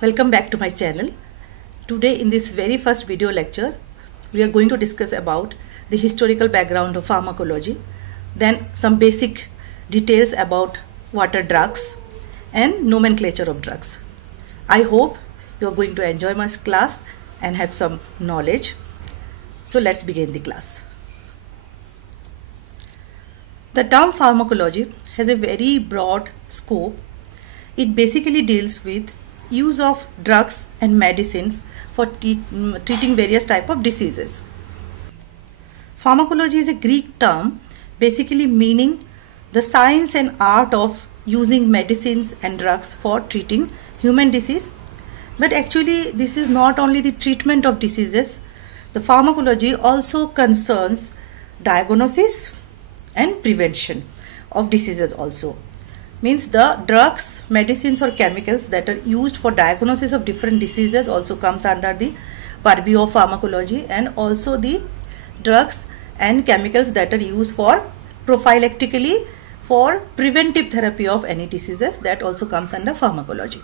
Welcome back to my channel. Today in this very first video lecture, we are going to discuss about the historical background of pharmacology, then some basic details about what are drugs and nomenclature of drugs. I hope you are going to enjoy my class and have some knowledge. So let's begin the class. The term pharmacology has a very broad scope. It basically deals with use of drugs and medicines for treating various types of diseases. Pharmacology is a Greek term basically meaning the science and art of using medicines and drugs for treating human disease. But actually this is not only the treatment of diseases. The pharmacology also concerns diagnosis and prevention of diseases also. Means the drugs, medicines or chemicals that are used for diagnosis of different diseases also comes under the purview of pharmacology, and also the drugs and chemicals that are used for prophylactically for preventive therapy of any diseases, that also comes under pharmacology.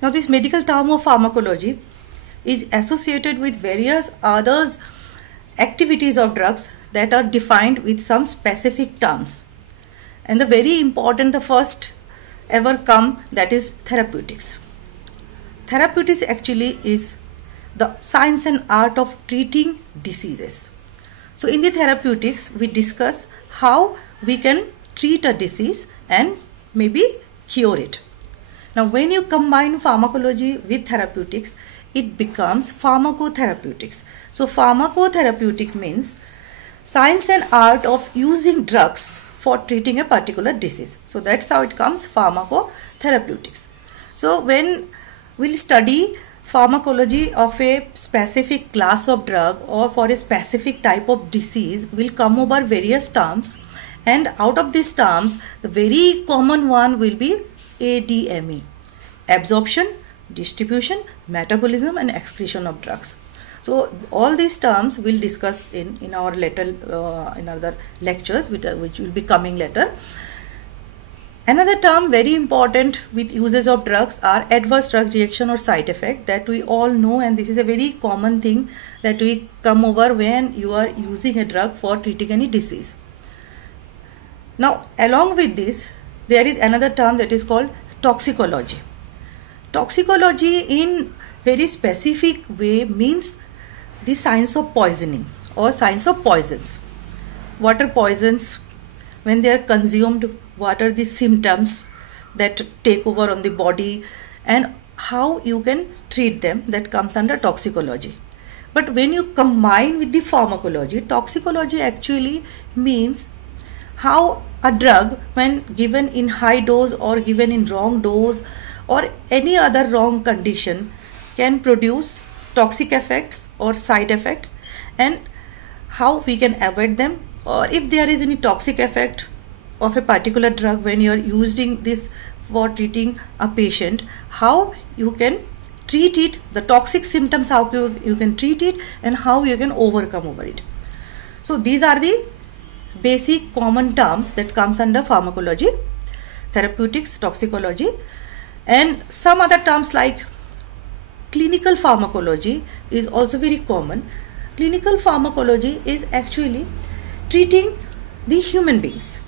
Now this medical term of pharmacology is associated with various others activities of drugs that are defined with some specific terms, and the very important, the first ever come, that is therapeutics. Therapeutics actually is the science and art of treating diseases. So in the therapeutics we discuss how we can treat a disease and maybe cure it. Now when you combine pharmacology with therapeutics, it becomes pharmacotherapeutics. So pharmacotherapeutic means science and art of using drugs for treating a particular disease. So that's how it comes, pharmacotherapeutics. So when we'll study pharmacology of a specific class of drug or for a specific type of disease, we'll come over various terms, and out of these terms the very common one will be ADME: absorption, distribution, metabolism and excretion of drugs. So all these terms we'll discuss in our in other lectures which will be coming later. Another term very important with uses of drugs are adverse drug reaction or side effect, that we all know, and this is a very common thing that we come over when you are using a drug for treating any disease. Now along with this there is another term that is called toxicology. Toxicology in very specific way means the science of poisoning or science of poisons. What are poisons? When they are consumed, what are the symptoms that take over on the body and how you can treat them, that comes under toxicology. But when you combine with the pharmacology, toxicology actually means how a drug when given in high dose or given in wrong dose or any other wrong condition can produce toxic effects or side effects, and how we can avoid them, or if there is any toxic effect of a particular drug when you are using this for treating a patient, how you can treat it, the toxic symptoms, how you can treat it and how you can overcome over it. So these are the basic common terms that comes under pharmacology, therapeutics, toxicology, and some other terms like clinical pharmacology is also very common. Clinical pharmacology is actually treating the human beings.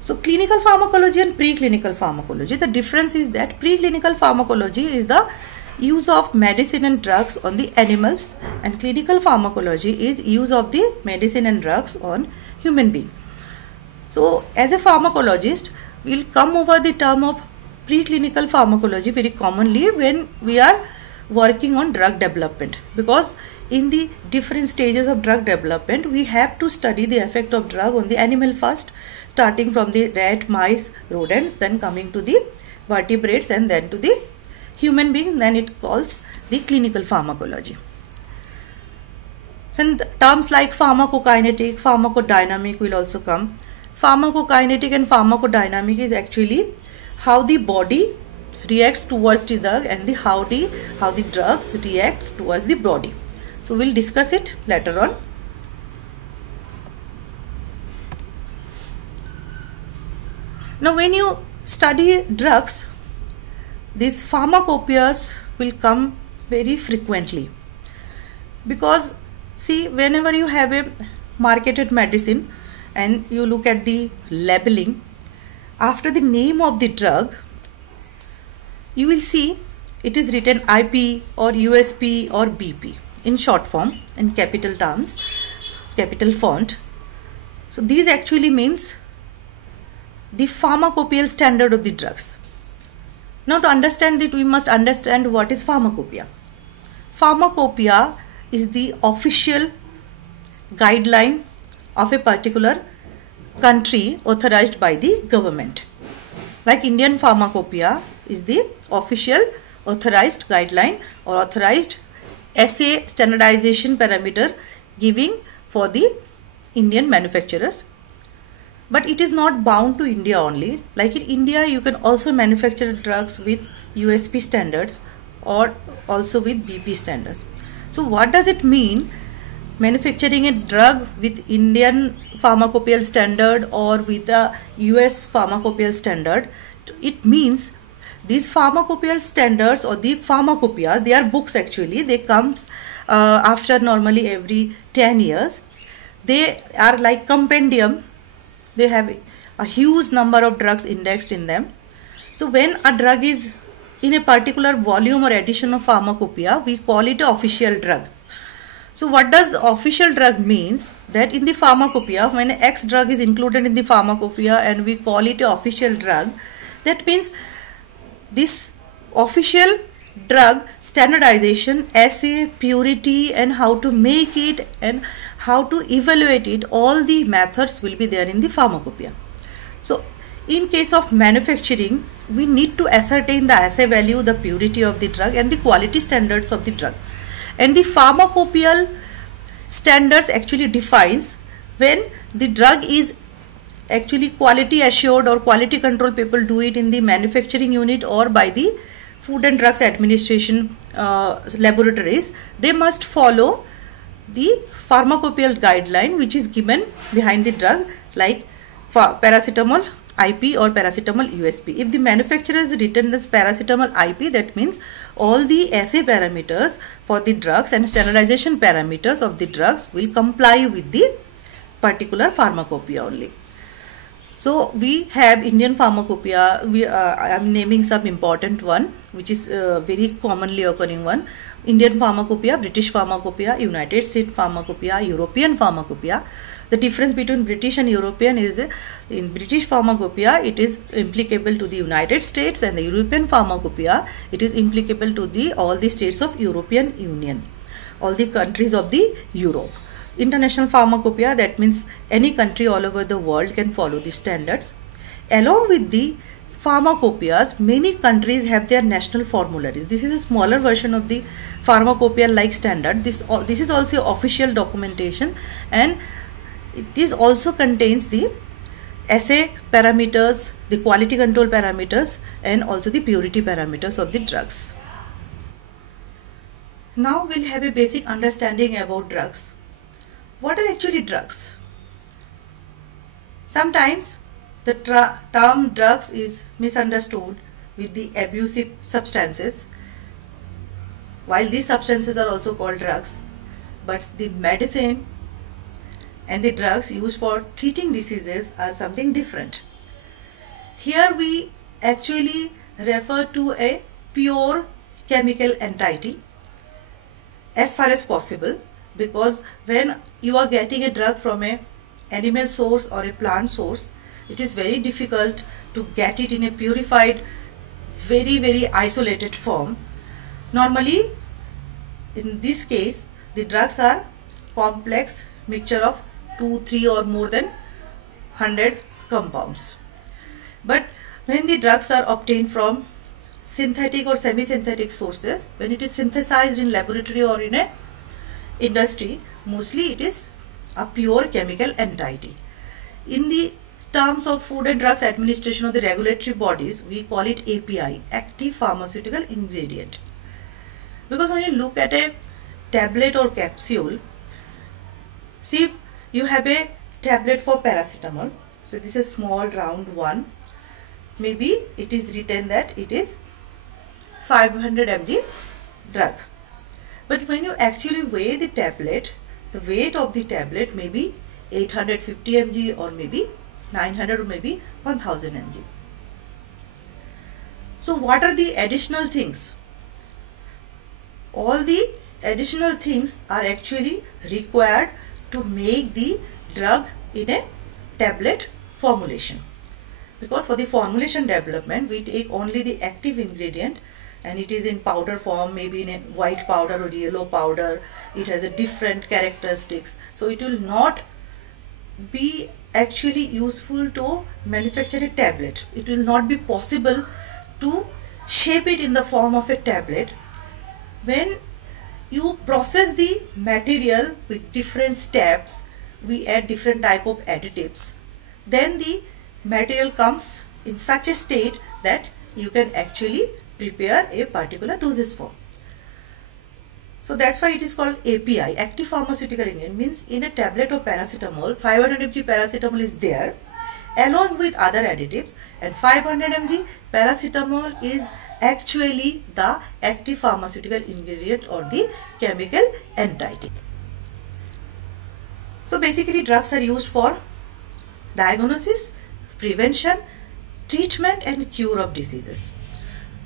So clinical pharmacology and preclinical pharmacology, the difference is that preclinical pharmacology is the use of medicine and drugs on the animals, and clinical pharmacology is use of the medicine and drugs on human beings. So as a pharmacologist, we will come over the term of preclinical pharmacology very commonly when we are working on drug development, because in the different stages of drug development we have to study the effect of drug on the animal first, starting from the rat, mice, rodents, then coming to the vertebrates and then to the human beings, then it calls the clinical pharmacology. So terms like pharmacokinetic, pharmacodynamic will also come. Pharmacokinetic and pharmacodynamic is actually how the body reacts towards the drug and how the drugs reacts towards the body. So we'll discuss it later on. Now when you study drugs, these pharmacopoeias will come very frequently, because see, whenever you have a marketed medicine and you look at the labeling, after the name of the drug you will see it is written IP or USP or BP in short form, in capital terms, capital font. So these actually means the pharmacopoeial standard of the drugs. Now to understand it, we must understand what is pharmacopoeia. Pharmacopoeia is the official guideline of a particular country authorized by the government. Like Indian Pharmacopoeia is the official authorized guideline or authorized assay standardization parameter giving for the Indian manufacturers. But it is not bound to India only. Like in India, you can also manufacture drugs with USP standards or also with BP standards. So what does it mean, manufacturing a drug with Indian pharmacopoeial standard or with the US pharmacopoeial standard? It means these pharmacopoeial standards or the pharmacopoeia, they are books actually. They comes after normally every 10 years. They are like compendium. They have a huge number of drugs indexed in them. So when a drug is in a particular volume or edition of pharmacopoeia, we call it an official drug. So what does official drug means? That in the pharmacopoeia, when X drug is included in the pharmacopoeia and we call it an official drug, that means this official drug standardization, assay, purity, and how to make it and how to evaluate it, all the methods will be there in the pharmacopoeia. So in case of manufacturing, we need to ascertain the assay value, the purity of the drug and the quality standards of the drug. And the pharmacopoeial standards actually defines when the drug is actually quality assured or quality control. People do it in the manufacturing unit or by the Food and Drugs Administration laboratories. They must follow the pharmacopoeial guideline which is given behind the drug, like paracetamol IP or paracetamol USP. If the manufacturer has written this paracetamol IP, that means all the assay parameters for the drugs and standardization parameters of the drugs will comply with the particular pharmacopoeia only. So we have Indian Pharmacopoeia. I am naming some important one which is very commonly occurring one. Indian Pharmacopoeia, British Pharmacopoeia, United States Pharmacopoeia, European Pharmacopoeia. The difference between British and European is in British Pharmacopoeia it is applicable to the United States, and the European Pharmacopoeia it is applicable to all the states of European Union, all the countries of the Europe. International Pharmacopoeia, that means any country all over the world can follow the standards. Along with the pharmacopoeias, many countries have their national formularies. This is a smaller version of the pharmacopoeia like standard. This is also official documentation, and it is also contains the assay parameters, the quality control parameters, and also the purity parameters of the drugs. Now we'll have a basic understanding about drugs. What are actually drugs? Sometimes the term drugs is misunderstood with the abusive substances. While these substances are also called drugs, but the medicine and the drugs used for treating diseases are something different. Here we actually refer to a pure chemical entity as far as possible, because when you are getting a drug from an animal source or a plant source, it is very difficult to get it in a purified, very isolated form. Normally, in this case, the drugs are complex mixture of 2, 3 or more than 100 compounds. But when the drugs are obtained from synthetic or semi-synthetic sources, when it is synthesized in laboratory or in a industry, mostly it is a pure chemical entity. In the terms of Food and Drugs Administration or the regulatory bodies, we call it API, active pharmaceutical ingredient. Because when you look at a tablet or capsule, see, you have a tablet for paracetamol. So this is small round one. maybe it is written that it is 500 mg drug. But when you actually weigh the tablet, the weight of the tablet may be 850 mg or maybe 900 or maybe 1000 mg. So what are the additional things? All the additional things are actually required to make the drug in a tablet formulation. Because for the formulation development, we take only the active ingredient, and it is in powder form, maybe in a white powder or yellow powder. It has a different characteristics. So it will not be actually useful to manufacture a tablet. It will not be possible to shape it in the form of a tablet. When you process the material with different steps, we add different type of additives, then the material comes in such a state that you can actually prepare a particular dosage form. So that's why it is called API, active pharmaceutical ingredient. Means in a tablet of paracetamol, 500 mg paracetamol is there along with other additives, and 500 mg paracetamol is actually the active pharmaceutical ingredient or the chemical entity. So basically drugs are used for diagnosis, prevention, treatment and cure of diseases.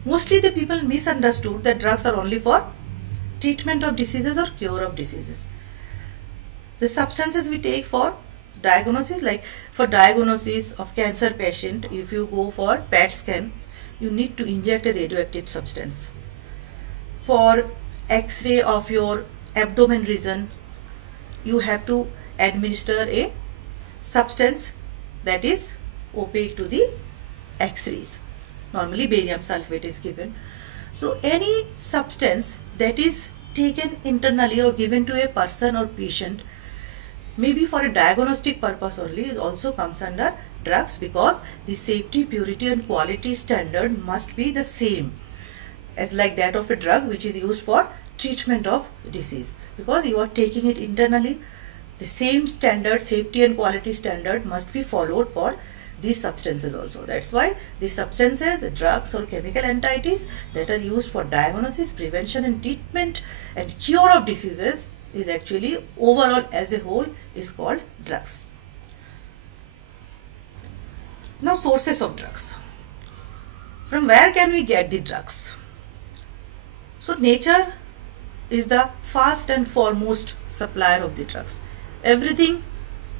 Mostly the people misunderstood that drugs are only for treatment of diseases or cure of diseases. The substances we take for diagnosis, like for diagnosis of cancer patient, if you go for PET scan, you need to inject a radioactive substance. For X-ray of your abdomen region, you have to administer a substance that is opaque to the X-rays. Normally barium sulfate is given. So any substance that is taken internally or given to a person or patient, maybe for a diagnostic purpose only, is also comes under drugs, because the safety, purity and quality standard must be the same as like that of a drug which is used for treatment of disease, because you are taking it internally. The same standard, safety and quality standard must be followed for these substances also. That's why these substances, drugs or chemical entities that are used for diagnosis, prevention and treatment and cure of diseases is actually overall as a whole is called drugs. Now sources of drugs. From where can we get the drugs? So nature is the first and foremost supplier of the drugs. Everything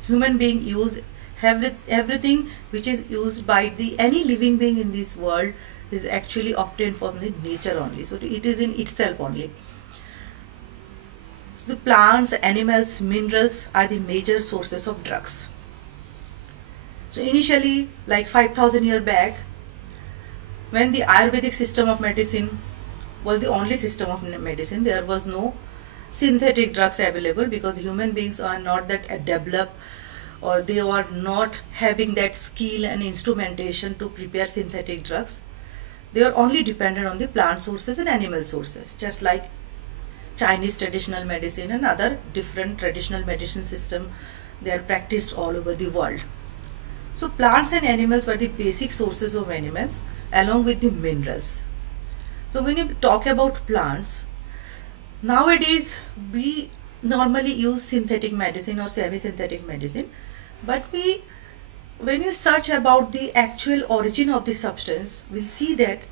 human being use, everything which is used by any living being in this world is actually obtained from the nature only. So it is in itself only. So the plants, animals, minerals are the major sources of drugs. So initially, like 5,000 years back, when the Ayurvedic system of medicine was the only system of medicine, there was no synthetic drugs available, because human beings are not that developed, or they are not having that skill and instrumentation to prepare synthetic drugs. They are only dependent on the plant sources and animal sources, just like Chinese traditional medicine and other different traditional medicine system. They are practiced all over the world. So plants and animals were the basic sources of animals along with the minerals. So when you talk about plants, nowadays we normally use synthetic medicine or semi-synthetic medicine, but when you search about the actual origin of the substance, we'll see that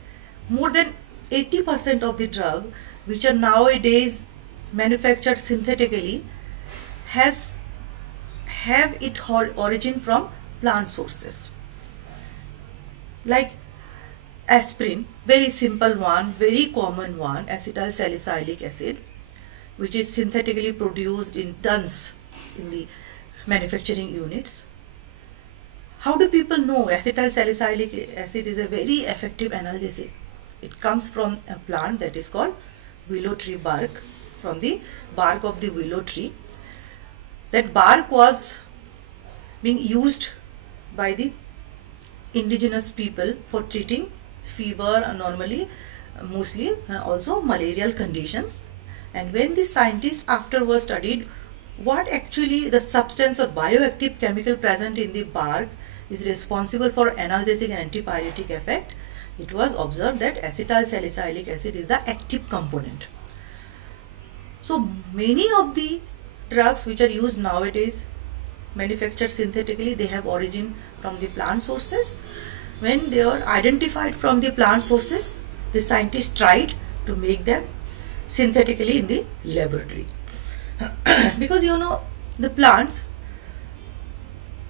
more than 80% of the drug which are nowadays manufactured synthetically have its origin from plant sources. Like aspirin, very simple one, very common one, acetyl salicylic acid, which is synthetically produced in tons in the manufacturing units. How do people know acetyl salicylic acid is a very effective analgesic? It comes from a plant that is called willow tree bark, from the bark of the willow tree. That bark was being used by the indigenous people for treating fever, normally, mostly also malarial conditions. And when the scientists afterwards studied what actually the substance or bioactive chemical present in the bark is responsible for analgesic and antipyretic effect, it was observed that acetyl salicylic acid is the active component. So many of the drugs which are used nowadays, manufactured synthetically, they have origin from the plant sources. When they are identified from the plant sources, the scientists tried to make them synthetically in the laboratory. Because you know, the plants,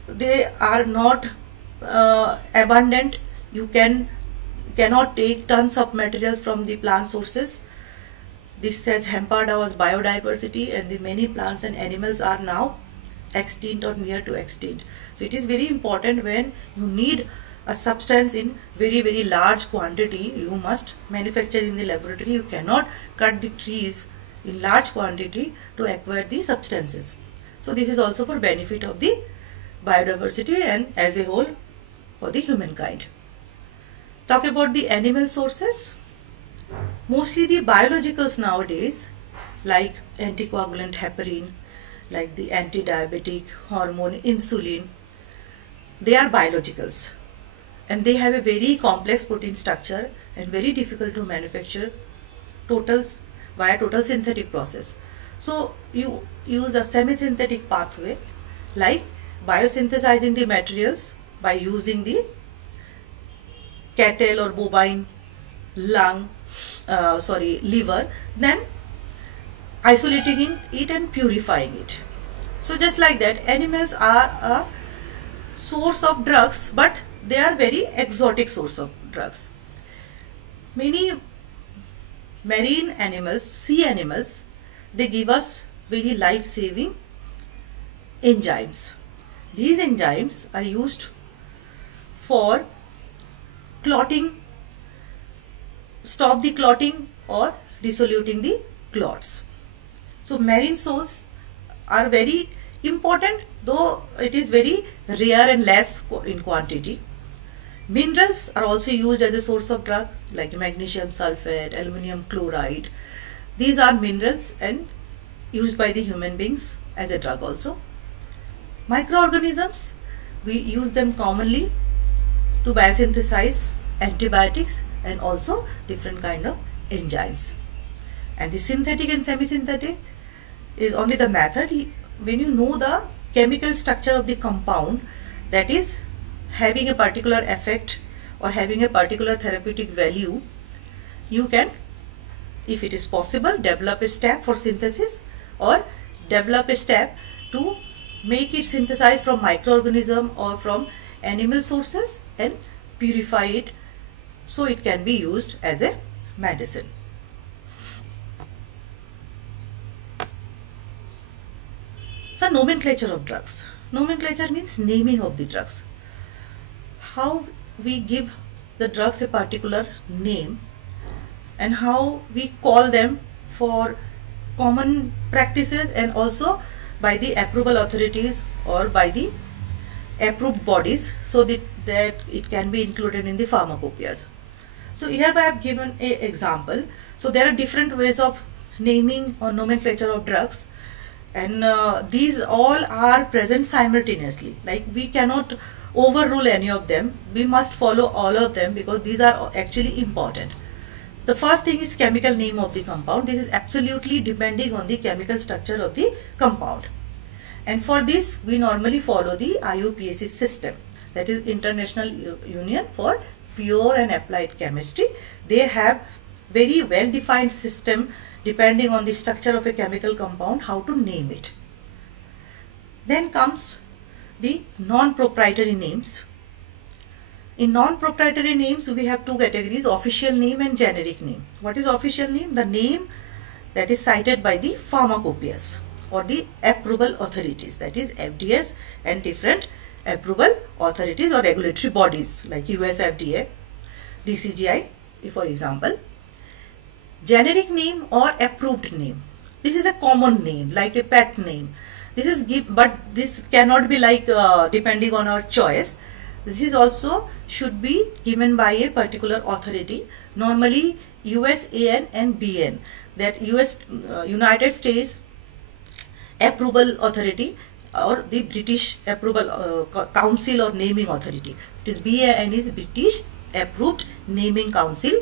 they are not abundant. You cannot take tons of materials from the plant sources. This has hampered our biodiversity, and the many plants and animals are now extinct or near to extinct. So it is very important, when you need a substance in very large quantity, you must manufacture in the laboratory. You cannot cut the trees in large quantity to acquire the substances. So this is also for benefit of the biodiversity and as a whole for the humankind. Talk about the animal sources. Mostly the biologicals nowadays, like anticoagulant heparin, like the anti-diabetic hormone insulin, they are biologicals, and they have a very complex protein structure and very difficult to manufacture via total synthetic process. So you use a semi-synthetic pathway, like biosynthesizing the materials by using the cattle or bovine liver, then isolating it and purifying it. So just like that, animals are a source of drugs, but they are very exotic source of drugs. Many marine animals, sea animals, they give us very life-saving enzymes. These enzymes are used for clotting, stop the clotting or dissoluting the clots. So marine salts are very important, though it is very rare and less in quantity. Minerals are also used as a source of drug, like magnesium sulfate, aluminum chloride. These are minerals and used by the human beings as a drug also. Microorganisms, we use them commonly to biosynthesize antibiotics and also different kind of enzymes. And the synthetic and semi-synthetic is only the method. When you know the chemical structure of the compound that is having a particular effect or having a particular therapeutic value, you can, if it is possible, develop a step for synthesis or develop a step to make it synthesized from microorganism or from animal sources and purify it so it can be used as a medicine. So nomenclature of drugs. Nomenclature means naming of the drugs. How we give the drugs a particular name and how we call them for common practices and also by the approval authorities or by the approved bodies, so that it can be included in the pharmacopoeias. So here I have given an example. So there are different ways of naming or nomenclature of drugs, and these all are present simultaneously. Like we cannot overrule any of them. We must follow all of them because these are actually important. The first thing is chemical name of the compound. This is absolutely depending on the chemical structure of the compound. And for this, we normally follow the IUPAC system, that is International Union for Pure and Applied Chemistry. They have very well defined system depending on the structure of a chemical compound, how to name it. Then comes the non-proprietary names. In non-proprietary names, we have two categories: official name and generic name. What is official name? The name that is cited by the pharmacopoeias or the approval authorities, that is FDAs and different approval authorities or regulatory bodies like US FDA, DCGI, for example. Generic name or approved name. This is a common name, like a pet name. This is but this cannot be like depending on our choice. This is also should be given by a particular authority, normally USAN and BN, that United States Approval Authority or the British Approval Council or Naming Authority. It is BAN is British Approved Naming Council,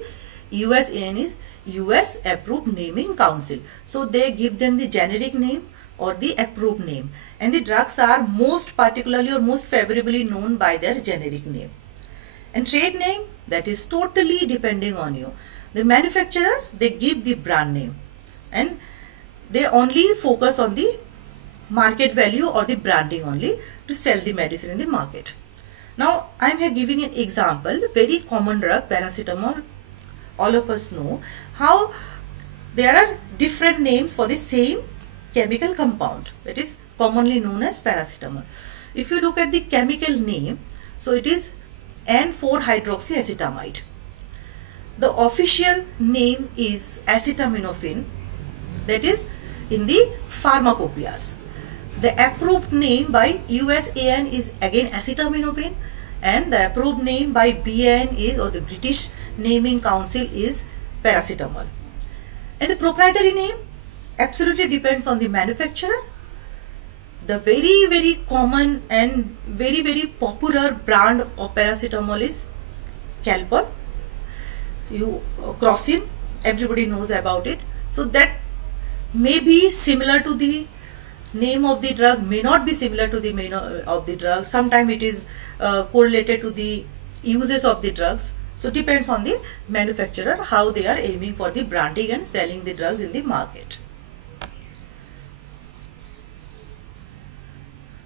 USAN is US Approved Naming Council. So they give them the generic name or the approved name, and the drugs are most particularly or most favorably known by their generic name. And trade name, that is totally depending on you. The manufacturers, they give the brand name and they only focus on the market value or the branding only to sell the medicine in the market. Now I am here giving an example, very common drug, paracetamol. All of us know how there are different names for the same chemical compound, that is commonly known as paracetamol. If you look at the chemical name, so it is N,4-hydroxyacetamide. The official name is acetaminophen, that is in the pharmacopoeias. The approved name by USAN is again acetaminophen, and the approved name by BAN is, or the British Naming Council, is paracetamol. And the proprietary name absolutely depends on the manufacturer. The very common and very popular brand of paracetamol is Calpol. Crocin, everybody knows about it. So that may be similar to the name of the drug, may not be similar to the name of the drug. Sometimes it is correlated to the uses of the drugs. So depends on the manufacturer how they are aiming for the branding and selling the drugs in the market.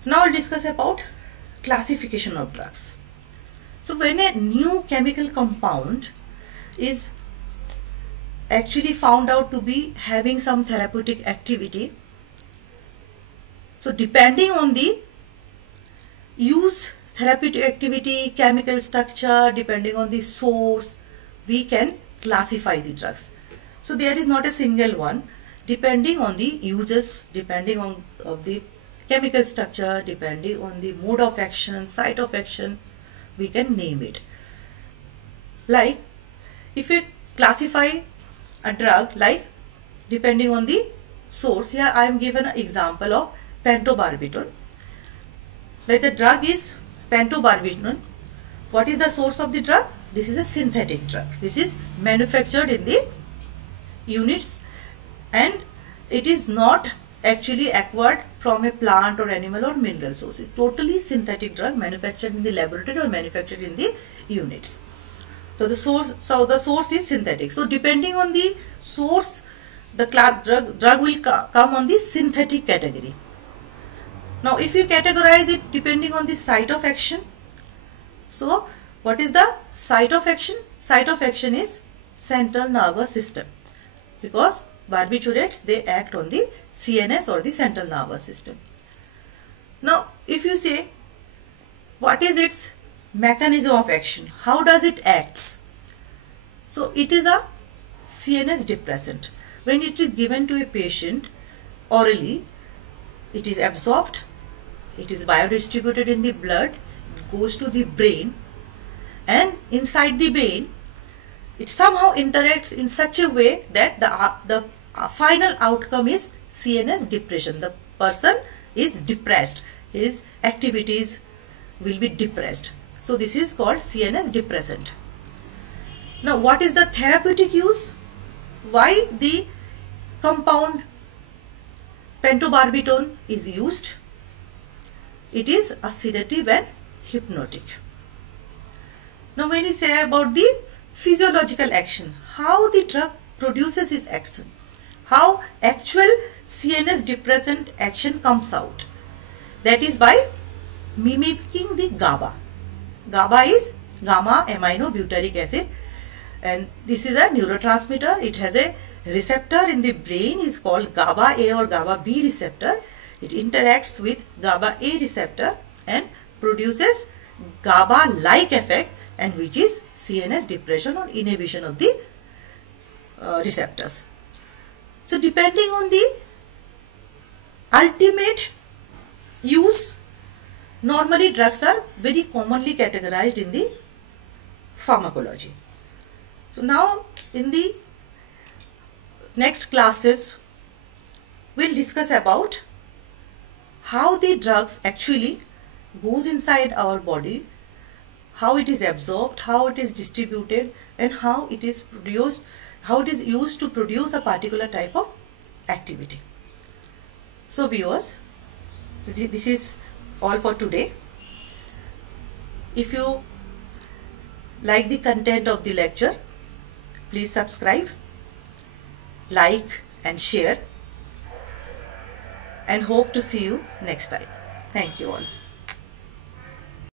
Now I'll discuss about classification of drugs. So when a new chemical compound is actually found out to be having some therapeutic activity, so depending on the use, therapeutic activity, chemical structure, depending on the source, we can classify the drugs. So there is not a single one. Depending on the uses, depending on the chemical structure, depending on the mode of action, site of action, we can name it. Like if you classify a drug, like depending on the source, here I am given an example of pentobarbital. Like the drug is pentobarbital. What is the source of the drug? This is a synthetic drug. This is manufactured in the units and it is not actually acquired from a plant or animal or mineral source. It's totally synthetic drug manufactured in the laboratory or manufactured in the units. So the source is synthetic. So depending on the source, the drug will come on the synthetic category. Now if you categorize it depending on the site of action, so what is the site of action? Site of action is central nervous system, because barbiturates, they act on the CNS or the central nervous system. Now if you say what is its mechanism of action, how does it acts? So it is a CNS depressant. When it is given to a patient orally, it is absorbed, it is biodistributed in the blood, it goes to the brain, and inside the brain it somehow interacts in such a way that the final outcome is CNS depression. The person is depressed, his activities will be depressed. So this is called CNS depressant. Now what is the therapeutic use? Why the compound pentobarbital is used? It is a sedative and hypnotic. Now when you say about the physiological action, how the drug produces its action, how actual CNS depressant action comes out, that is by mimicking the GABA. GABA is gamma aminobutyric acid, and this is a neurotransmitter. It has a receptor in the brain is called GABA A or GABA B receptor. It interacts with GABA A receptor and produces GABA like effect, and which is CNS depression or inhibition of the receptors. So depending on the ultimate use, normally drugs are very commonly categorized in the pharmacology. So now in the next classes we'll discuss about how the drugs actually goes inside our body, how it is absorbed, how it is distributed, and how it is produced, how it is used to produce a particular type of activity. So viewers, this is all for today. If you like the content of the lecture, please subscribe, like and share, and hope to see you next time. Thank you all.